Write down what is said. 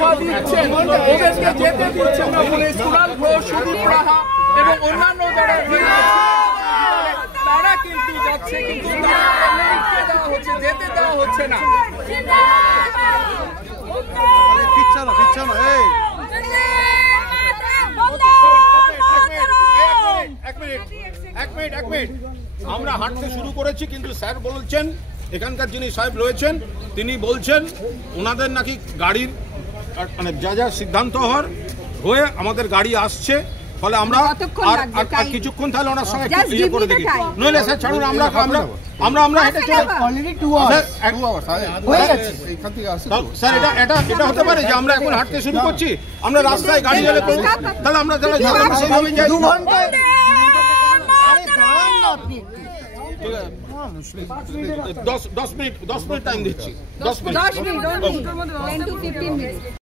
বাধা দিচ্ছেন, ওদেরকে যেতে দিচ্ছেন না বলে কুণাল ঘোষ, সুদীপ রাহা এবং অন্যান্য যারা তারা কিন্তু যাচ্ছে, কিন্তু দেওয়া হচ্ছে, যেতে দেওয়া হচ্ছে না। এক মিনিট, আমরা হাঁটতে শুরু করেছি, কিন্তু স্যার বলছেন, এখানকার যিনি সাহেব রয়েছেন তিনি বলছেন ওনাদের নাকি গাড়ির মানে যা সিদ্ধান্ত হয়ে আমাদের গাড়ি আসছে, ফলে আমরা আর কিছুক্ষণ তাহলে ওনার সঙ্গে ইয়ে করে দেখি, নইলে স্যার ছাড়ুন, আমরা হেঁটে চলে স্যার এটা হতে পারে যে আমরা এখন হাঁটতে শুরু করছি, আমরা রাস্তায় গাড়ি এলে তাহলে আমরা সেইভাবে যাই। 10 মিনিট টাইম দিচ্ছি, 10 মিনিট।